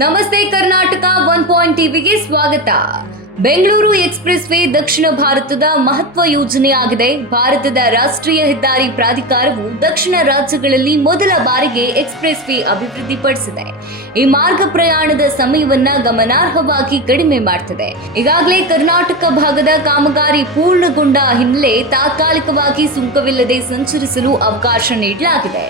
ನಮಸ್ತೆ ಕರ್ನಾಟಕ 1 ಪಾಯಿಂಟ್ ಟಿವಿಗೆ ಸ್ವಾಗತ. ಬೆಂಗಳೂರು ಎಕ್ಸ್‌ಪ್ರೆಸ್ ವೇ ದಕ್ಷಿಣ ಭಾರತದ ಮಹತ್ವ ಯೋಜನೆಯಾಗಿದೆ. ಭಾರತದ ರಾಷ್ಟ್ರೀಯ ಹೆದ್ದಾರಿ ಪ್ರಾಧಿಕಾರವು ದಕ್ಷಿಣ ರಾಜ್ಯಗಳಲ್ಲಿ ಮೊದಲ ಬಾರಿಗೆ ಎಕ್ಸ್‌ಪ್ರೆಸ್ ವೇ ಅಭಿವೃದ್ಧಿಪಡಿಸಿದೆ. ಈ ಮಾರ್ಗ ಪ್ರಯಾಣದ ಸಮಯವನ್ನ ಗಮನಾರ್ಹವಾಗಿ ಕಡಿಮೆ ಮಾಡುತ್ತದೆ. ಈಗಾಗಲೇ ಕರ್ನಾಟಕ ಭಾಗದ ಕಾಮಗಾರಿ ಪೂರ್ಣಗೊಂಡ ಹಿನ್ನೆಲೆ ತಾತ್ಕಾಲಿಕವಾಗಿ ಸುಂಕವಿಲ್ಲದೆ ಸಂಚರಿಸಲು ಅವಕಾಶ ನೀಡಲಾಗಿದೆ.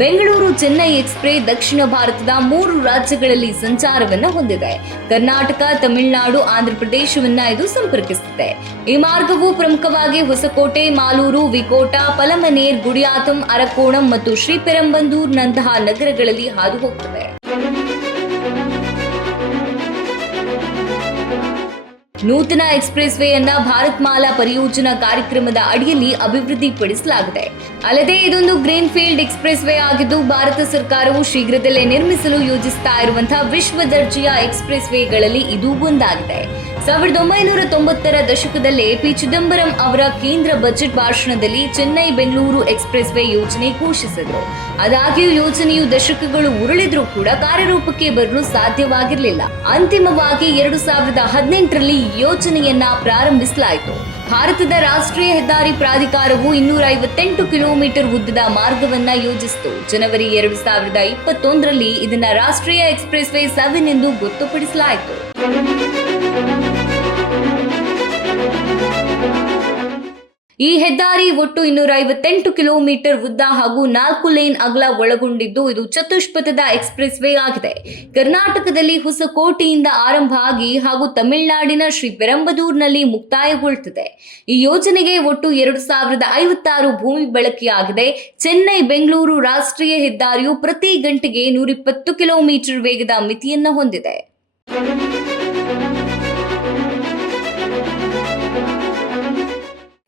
ಬೆಂಗಳೂರು ಚೆನ್ನೈ ಎಕ್ಸ್‌ಪ್ರೆಸ್ ದಕ್ಷಿಣ ಭಾರತದ 3 ರಾಜ್ಯಗಳಲ್ಲಿ ಸಂಚಾರವನ್ನು ಹೊಂದಿದೆ. ಕರ್ನಾಟಕ, ತಮಿಳುನಾಡು, ಆಂಧ್ರಪ್ರದೇಶವನ್ನ ಇದು ಸಂಪರ್ಕಿಸುತ್ತೆ. ಈ ಮಾರ್ಗವು ಪ್ರಮುಖವಾಗಿ ಹೊಸಕೋಟೆ, ಮಾಲೂರು, ವಿಕೋಟ, ಪಲಮನೇರ್, ಗುಡಿಯಾತಂ, ಅರಕೋಣಂ ಮತ್ತು ಶ್ರೀಪೆರಂಬಂದೂರ್ನಂತಹ ನಗರಗಳಲ್ಲಿ ಹಾದು ಹೋಗುತ್ತದೆ. ನೂತನ ಎಕ್ಸ್‌ಪ್ರೆಸ್ ವೇಯನ್ನ ಭಾರತ್ ಮಾಲಾ ಪರಿಯೋಜನಾ ಕಾರ್ಯಕ್ರಮದ ಅಡಿಯಲ್ಲಿ ಅಭಿವೃದ್ಧಿಪಡಿಸಲಾಗಿದೆ. ಅಲ್ಲದೆ ಇದೊಂದು ಗ್ರೀನ್ ಫೀಲ್ಡ್ ಎಕ್ಸ್‌ಪ್ರೆಸ್ ವೇ ಆಗಿದ್ದು, ಭಾರತ ಸರ್ಕಾರವು ಶೀಘ್ರದಲ್ಲೇ ನಿರ್ಮಿಸಲು ಯೋಜಿಸುತ್ತಾ ಇರುವಂತಹ ವಿಶ್ವ ದರ್ಜೆಯ ಎಕ್ಸ್‌ಪ್ರೆಸ್ ವೇಗಳಲ್ಲಿ ಇದು ಒಂದಾಗಿದೆ. 1990ರ ದಶಕದಲ್ಲೇ ಪಿ ಚಿದಂಬರಂ ಅವರ ಕೇಂದ್ರ ಬಜೆಟ್ ಭಾಷಣದಲ್ಲಿ ಚೆನ್ನೈ ಬೆಂಗಳೂರು ಎಕ್ಸ್‌ಪ್ರೆಸ್ ವೇ ಯೋಜನೆ ಘೋಷಿಸಿದರು. ಆದಾಗ್ಯೂ ಯೋಜನೆಯು ದಶಕಗಳು ಉರುಳಿದ್ರೂ ಕೂಡ ಕಾರ್ಯರೂಪಕ್ಕೆ ಬರಲು ಸಾಧ್ಯವಾಗಿರಲಿಲ್ಲ. ಅಂತಿಮವಾಗಿ 2018ರಲ್ಲಿ ಯೋಜನೆಯನ್ನ ಪ್ರಾರಂಭಿಸಲಾಯಿತು. ಭಾರತದ ರಾಷ್ಟ್ರೀಯ ಹೆದ್ದಾರಿ ಪ್ರಾಧಿಕಾರವು 258 ಕಿಲೋಮೀಟರ್ ಉದ್ದದ ಮಾರ್ಗವನ್ನ ಯೋಜಿಸಿತು. ಜನವರಿ 2021ರಲ್ಲಿ ಇದನ್ನ ರಾಷ್ಟ್ರೀಯ ಎಕ್ಸ್‌ಪ್ರೆಸ್ ವೇ 7 ಎಂದು ಗೊತ್ತುಪಡಿಸಲಾಯಿತು. ಈ ಹೆದ್ದಾರಿ ಒಟ್ಟು 258 ಕಿಲೋಮೀಟರ್ ಉದ್ದ ಹಾಗೂ 4 ಲೇನ್ ಅಗಲ ಒಳಗೊಂಡಿದ್ದು, ಇದು ಚತುಷ್ಪಥದ ಎಕ್ಸ್‌ಪ್ರೆಸ್ ವೇ ಆಗಿದೆ. ಕರ್ನಾಟಕದಲ್ಲಿ ಹೊಸಕೋಟೆಯಿಂದ ಆರಂಭ ಆಗಿ ಹಾಗೂ ತಮಿಳುನಾಡಿನ ಶ್ರೀಪೆರಂಬದೂರ್ನಲ್ಲಿ ಮುಕ್ತಾಯಗೊಳ್ಳುತ್ತದೆ. ಈ ಯೋಜನೆಗೆ ಒಟ್ಟು 2056 ಭೂಮಿ ಬಳಕೆಯಾಗಿದೆ. ಚೆನ್ನೈ ಬೆಂಗಳೂರು ರಾಷ್ಟ್ರೀಯ ಹೆದ್ದಾರಿಯು ಪ್ರತಿ ಗಂಟೆಗೆ 120 ಕಿಲೋಮೀಟರ್ ವೇಗದ ಮಿತಿಯನ್ನು ಹೊಂದಿದೆ.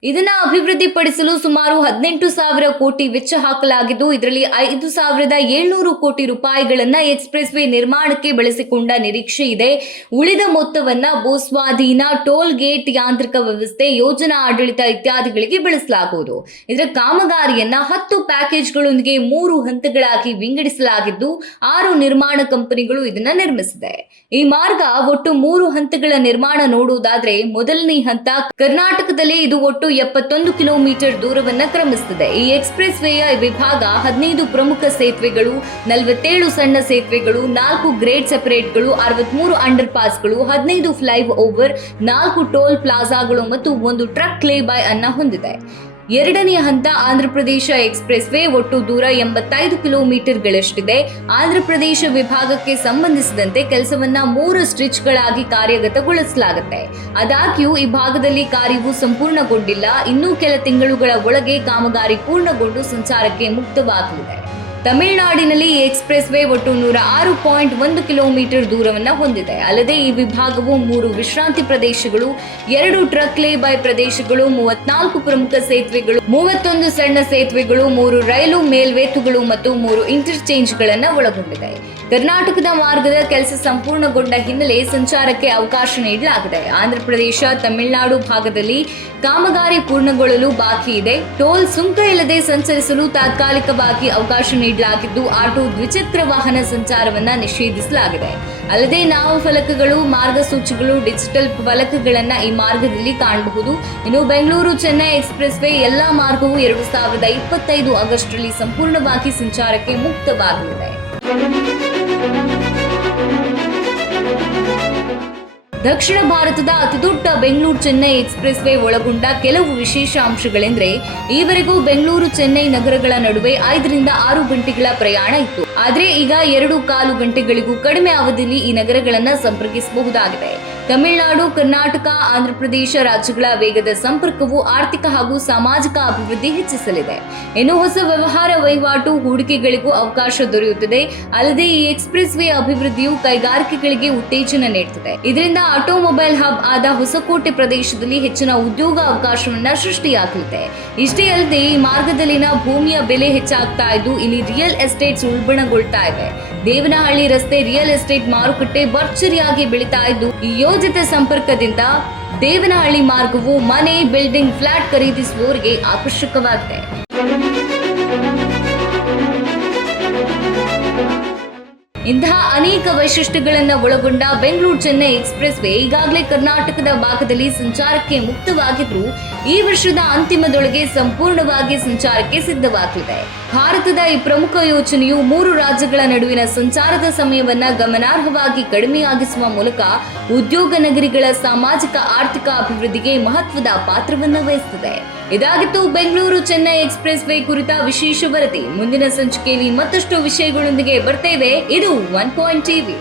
ಇದನ್ನ ಅಭಿವೃದ್ಧಿಪಡಿಸಲು ಸುಮಾರು 18,000 ಕೋಟಿ ವೆಚ್ಚ ಹಾಕಲಾಗಿದ್ದು, ಇದರಲ್ಲಿ 5,700 ಕೋಟಿ ರೂಪಾಯಿಗಳನ್ನ ಎಕ್ಸ್‌ಪ್ರೆಸ್ ವೇ ನಿರ್ಮಾಣಕ್ಕೆ ಬಳಸಿಕೊಂಡ ನಿರೀಕ್ಷೆ ಇದೆ. ಉಳಿದ ಮೊತ್ತವನ್ನ ಭೂಸ್ವಾಧೀನ, ಟೋಲ್ ಗೇಟ್, ಯಾಂತ್ರಿಕ ವ್ಯವಸ್ಥೆ, ಯೋಜನಾ ಆಡಳಿತ ಇತ್ಯಾದಿಗಳಿಗೆ ಬಳಸಲಾಗುವುದು. ಇದರ ಕಾಮಗಾರಿಯನ್ನ 10 ಪ್ಯಾಕೇಜ್ಗಳೊಂದಿಗೆ 3 ಹಂತಗಳಾಗಿ ವಿಂಗಡಿಸಲಾಗಿದ್ದು, 6 ನಿರ್ಮಾಣ ಕಂಪನಿಗಳು ಇದನ್ನ ನಿರ್ಮಿಸಿದೆ. ಈ ಮಾರ್ಗ ಒಟ್ಟು 3 ಹಂತಗಳ ನಿರ್ಮಾಣ ನೋಡುವುದಾದ್ರೆ, ಮೊದಲನೇ ಹಂತ ಕರ್ನಾಟಕದಲ್ಲಿ ಇದು ಒಟ್ಟು 71 ಕಿಲೋಮೀಟರ್ ದೂರವನ್ನ ಕ್ರಮಿಸುತ್ತದೆ. ಈ ಎಕ್ಸ್‌ಪ್ರೆಸ್ ವೇಯ ವಿಭಾಗ 15 ಪ್ರಮುಖ ಸೇತುವೆಗಳು, 47 ಸಣ್ಣ ಸೇತುವೆಗಳು, 4 ಗ್ರೇಡ್ ಸೆಪರೇಟ್ಗಳು, 63 ಅಂಡರ್ ಪಾಸ್ಗಳು, 15 ಫ್ಲೈ ಓವರ್, 4 ಟೋಲ್ ಪ್ಲಾಜಾಗಳು ಮತ್ತು 1 ಟ್ರಕ್ ಲೇ ಬೈ ಅನ್ನ ಹೊಂದಿದೆ. ಎರಡನೇ ಹಂತ ಆಂಧ್ರಪ್ರದೇಶ ಎಕ್ಸ್‌ಪ್ರೆಸ್ ವೇ ಒಟ್ಟು ದೂರ 85 ಕಿಲೋಮೀಟರ್ಗಳಷ್ಟಿದೆ. ಆಂಧ್ರಪ್ರದೇಶ ವಿಭಾಗಕ್ಕೆ ಸಂಬಂಧಿಸಿದಂತೆ ಕೆಲಸವನ್ನ 3 ಸ್ಟ್ರಿಚ್ಗಳಾಗಿ ಕಾರ್ಯಗತಗೊಳಿಸಲಾಗುತ್ತೆ. ಆದಾಗ್ಯೂ ಈ ಭಾಗದಲ್ಲಿ ಕಾರ್ಯವು ಸಂಪೂರ್ಣಗೊಂಡಿಲ್ಲ. ಇನ್ನೂ ಕೆಲ ತಿಂಗಳುಗಳ ಒಳಗೆ ಕಾಮಗಾರಿ ಪೂರ್ಣಗೊಂಡು ಸಂಚಾರಕ್ಕೆ ಮುಕ್ತವಾಗಲಿದೆ. ತಮಿಳುನಾಡಿನಲ್ಲಿ ಈ ಎಕ್ಸ್‌ಪ್ರೆಸ್ ವೇ ಒಟ್ಟು 106.1 ಕಿಲೋಮೀಟರ್ ದೂರವನ್ನ ಹೊಂದಿದೆ. ಅಲ್ಲದೆ ಈ ವಿಭಾಗವು 3 ವಿಶ್ರಾಂತಿ ಪ್ರದೇಶಗಳು, 2 ಟ್ರಕ್ ಲೇ ಬೈ ಪ್ರದೇಶಗಳು, 34 ಪ್ರಮುಖ ಸೇತುವೆಗಳು, 31 ಸಣ್ಣ ಸೇತುವೆಗಳು, 3 ರೈಲು ಮೇಲ್ವೇತುಗಳು ಮತ್ತು 3 ಇಂಟರ್ಚೇಂಜ್ಗಳನ್ನ ಒಳಗೊಂಡಿದೆ. ಕರ್ನಾಟಕದ ಮಾರ್ಗದ ಕೆಲಸ ಸಂಪೂರ್ಣಗೊಂಡ ಹಿನ್ನೆಲೆ ಸಂಚಾರಕ್ಕೆ ಅವಕಾಶ ನೀಡಲಾಗಿದೆ. ಆಂಧ್ರಪ್ರದೇಶ, ತಮಿಳುನಾಡು ಭಾಗದಲ್ಲಿ ಕಾಮಗಾರಿ ಪೂರ್ಣಗೊಳ್ಳಲು ಬಾಕಿ ಇದೆ. ಟೋಲ್ ಸುಂಕ ಇಲ್ಲದೆ ಸಂಚರಿಸಲು ತಾತ್ಕಾಲಿಕವಾಗಿ ಅವಕಾಶ ನೀಡಲಾಗಿದ್ದು, ಆಟೋ, ದ್ವಿಚಕ್ರ ವಾಹನ ಸಂಚಾರವನ್ನ ನಿಷೇಧಿಸಲಾಗಿದೆ. ಅಲ್ಲದೆ ನಾಮಫಲಕಗಳು, ಮಾರ್ಗಸೂಚಿಗಳು, ಡಿಜಿಟಲ್ ಫಲಕಗಳನ್ನ ಈ ಮಾರ್ಗದಲ್ಲಿ ಕಾಣಬಹುದು. ಇನ್ನು ಬೆಂಗಳೂರು ಚೆನ್ನೈ ಎಕ್ಸ್‌ಪ್ರೆಸ್ ವೇ ಎಲ್ಲಾ ಮಾರ್ಗವು 2025 ಆಗಸ್ಟ್ರಲ್ಲಿ ಸಂಪೂರ್ಣವಾಗಿ ಸಂಚಾರಕ್ಕೆ ಮುಕ್ತವಾಗಲಿದೆ. ದಕ್ಷಿಣ ಭಾರತದ ಅತಿದೊಡ್ಡ ಬೆಂಗಳೂರು ಚೆನ್ನೈ ಎಕ್ಸ್‌ಪ್ರೆಸ್ ವೇ ಒಳಗೊಂಡ ಕೆಲವು ವಿಶೇಷ ಅಂಶಗಳೆಂದರೆ, ಈವರೆಗೂ ಬೆಂಗಳೂರು ಚೆನ್ನೈ ನಗರಗಳ ನಡುವೆ 5 ರಿಂದ 6 ಗಂಟೆಗಳ ಪ್ರಯಾಣ ಇತ್ತು. ಆದ್ರೆ ಈಗ 2.25 ಗಂಟೆಗಳಿಗೂ ಕಡಿಮೆ ಅವಧಿಯಲ್ಲಿ ಈ ನಗರಗಳನ್ನ ಸಂಪರ್ಕಿಸಬಹುದಾಗಿದೆ. ತಮಿಳುನಾಡು, ಕರ್ನಾಟಕ, ಆಂಧ್ರಪ್ರದೇಶ ರಾಜ್ಯಗಳ ವೇಗದ ಸಂಪರ್ಕವು ಆರ್ಥಿಕ ಹಾಗೂ ಸಾಮಾಜಿಕ ಅಭಿವೃದ್ಧಿ ಹೆಚ್ಚಿಸಲಿದೆ. ಇನ್ನು ಹೊಸ ವ್ಯವಹಾರ ವಹಿವಾಟು, ಹೂಡಿಕೆಗಳಿಗೂ ಅವಕಾಶ ದೊರೆಯುತ್ತದೆ. ಅಲ್ಲದೆ ಈ ಎಕ್ಸ್‌ಪ್ರೆಸ್ ವೇ ಅಭಿವೃದ್ಧಿಯು ಕೈಗಾರಿಕೆಗಳಿಗೆ ಉತ್ತೇಜನ ನೀಡುತ್ತದೆ. ಇದರಿಂದ ಆಟೋಮೊಬೈಲ್ ಹಬ್ ಆದ ಹೊಸಕೋಟೆ ಪ್ರದೇಶದಲ್ಲಿ ಹೆಚ್ಚಿನ ಉದ್ಯೋಗ ಅವಕಾಶವನ್ನ ಸೃಷ್ಟಿಯಾಗಲಿದೆ. ಇಷ್ಟೇ ಅಲ್ಲದೆ ಈ ಮಾರ್ಗದಲ್ಲಿನ ಭೂಮಿಯ ಬೆಲೆ ಹೆಚ್ಚಾಗ್ತಾ ಇದ್ದು, ಇಲ್ಲಿ ರಿಯಲ್ ಎಸ್ಟೇಟ್ಸ್ ಉಲ್ಬಣಗೊಳ್ತಾ ಇವೆ. ದೇವನಹಳ್ಳಿ ರಸ್ತೆ ರಿಯಲ್ ಎಸ್ಟೇಟ್ ಮಾರುಕಟ್ಟೆ ಭರ್ಜರಿಯಾಗಿ ಬೆಳೀತಾ ಇದ್ದು, ಈ ಯೋಜಿತ ಸಂಪರ್ಕದಿಂದ ದೇವನಹಳ್ಳಿ ಮಾರ್ಗವು ಮನೆ, ಬಿಲ್ಡಿಂಗ್, ಫ್ಲಾಟ್ ಖರೀದಿಸುವವರಿಗೆ ಆಕರ್ಷಕವಾಗಿದೆ. ಇಂತಹ ಅನೇಕ ವೈಶಿಷ್ಟ್ಯಗಳನ್ನು ಒಳಗೊಂಡ ಬೆಂಗಳೂರು ಚೆನ್ನೈ ಎಕ್ಸ್‌ಪ್ರೆಸ್ ವೇ ಈಗಾಗಲೇ ಕರ್ನಾಟಕದ ಭಾಗದಲ್ಲಿ ಸಂಚಾರಕ್ಕೆ ಮುಕ್ತವಾಗಿದ್ರೂ ಈ ವರ್ಷದ ಅಂತಿಮದೊಳಗೆ ಸಂಪೂರ್ಣವಾಗಿ ಸಂಚಾರಕ್ಕೆ ಸಿದ್ಧವಾಗಲಿದೆ. ಭಾರತದ ಈ ಪ್ರಮುಖ ಯೋಜನೆಯು 3 ರಾಜ್ಯಗಳ ನಡುವಿನ ಸಂಚಾರದ ಸಮಯವನ್ನ ಗಮನಾರ್ಹವಾಗಿ ಕಡಿಮೆಯಾಗಿಸುವ ಮೂಲಕ ಉದ್ಯೋಗ ನಗರಿಗಳ ಸಾಮಾಜಿಕ ಆರ್ಥಿಕ ಅಭಿವೃದ್ಧಿಗೆ ಮಹತ್ವದ ಪಾತ್ರವನ್ನು ವಹಿಸುತ್ತದೆ. ಇದಾಗಿತ್ತು ಬೆಂಗಳೂರು ಚೆನ್ನೈ ಎಕ್ಸ್‌ಪ್ರೆಸ್ ವೇ ಕುರಿತ ವಿಶೇಷ ವರದಿ. ಮುಂದಿನ ಸಂಚಿಕೆಯಲ್ಲಿ ಮತ್ತಷ್ಟು ವಿಷಯಗಳೊಂದಿಗೆ ಬರ್ತೇವೆ. ಇದು 1 ಪಾಯಿಂಟ್ ಟಿವಿ.